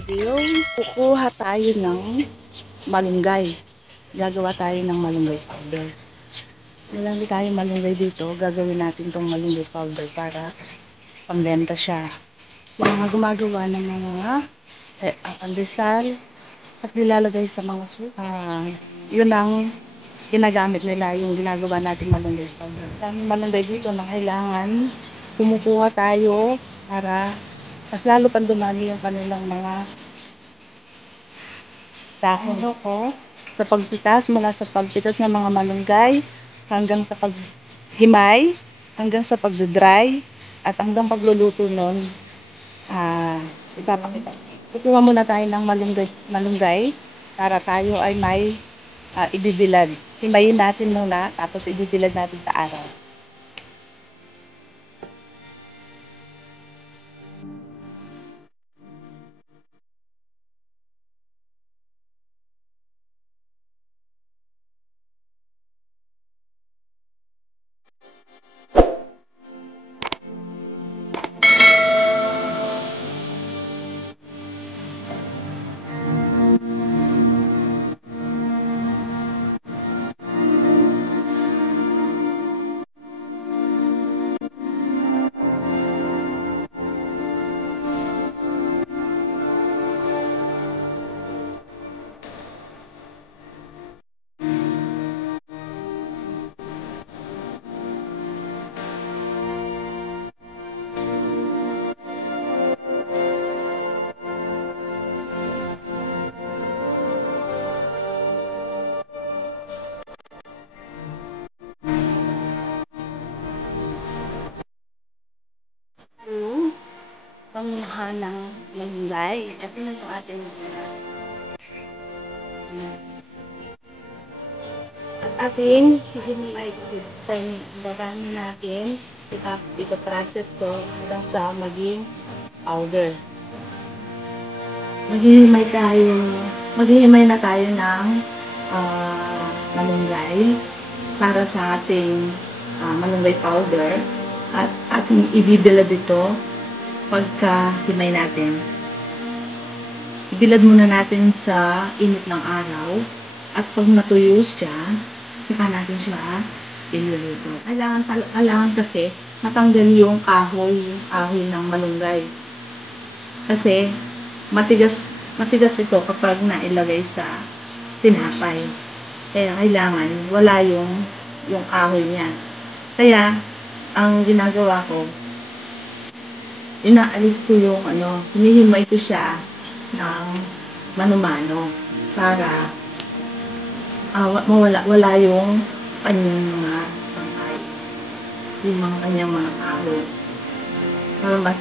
video, kukuha tayo ng malunggay. Gagawa tayo ng malunggay powder. Marami tayong malunggay dito. Gagawin natin tong malunggay powder para pambenta siya. Yung mga gumagawa ng mga pandesal at nilalagay sa mga yun ang ginagamit nila, yung ginagawa natin malunggay powder. Daming malunggay dito na kailangan kumukuha tayo para mas lalo pang dumami yung kanilang mga dahon ko sa pagpitas ng mga malunggay hanggang sa paghimay, hanggang sa pagdodry at hanggang pagluluto nun. Ipapakita. Kukuha muna tayo ng malunggay para tayo ay may ibibilad. Himayin natin muna tapos ibibilad natin sa araw. Panguha ng malunggay. Ito na yung ating malunggay. At ating hihimay sa barang natin. Ito-process ko hanggang sa maging powder. Maghihimay na tayo ng malunggay para sa ating malunggay powder at ating ibibilad ito pagka-himay natin. Ibilad muna natin sa init ng araw at pag natuyo siya, saka natin siya iluluto. Kailangan kasi matanggal yung kahoy ng malunggay. Kasi matigas ito kapag nailagay sa tinapay. Kaya kailangan wala yung kahoy niya. Kaya ang ginagawa ko, inaalis ko yung hinihimay ko siya ng mano-mano para wala yung kanyang mga pangkay, yung kanyang mga kahoy, para mas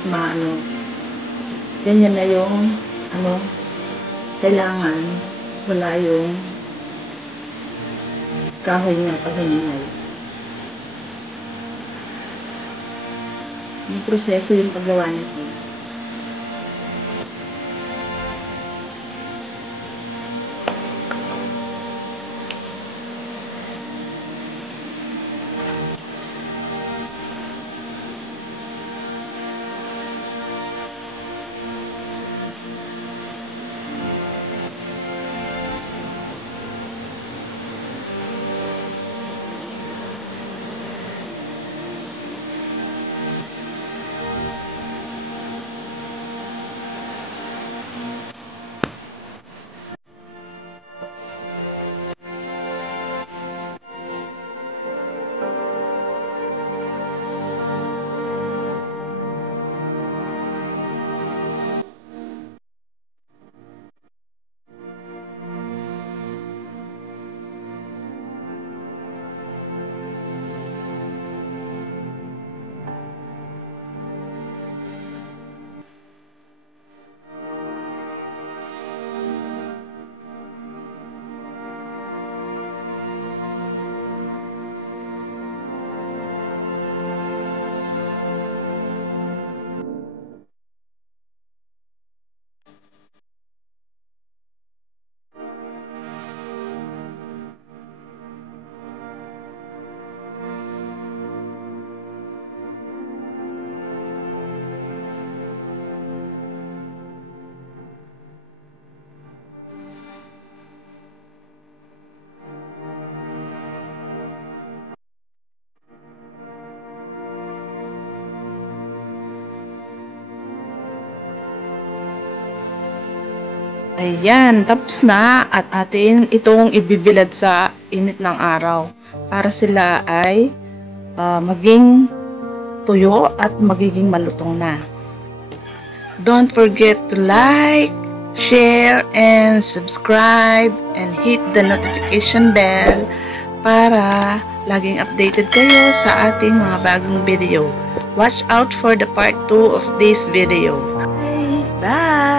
ganyan na yung kailangan wala yung kahoy niya pag hinihimay. Yung proseso yung paggawa nito. Ayan, tapos na at atin itong ibibilad sa init ng araw para sila ay maging tuyo at magiging malutong na. Don't forget to like, share, and subscribe and hit the notification bell para laging updated kayo sa ating mga bagong video. Watch out for the part 2 of this video. Bye!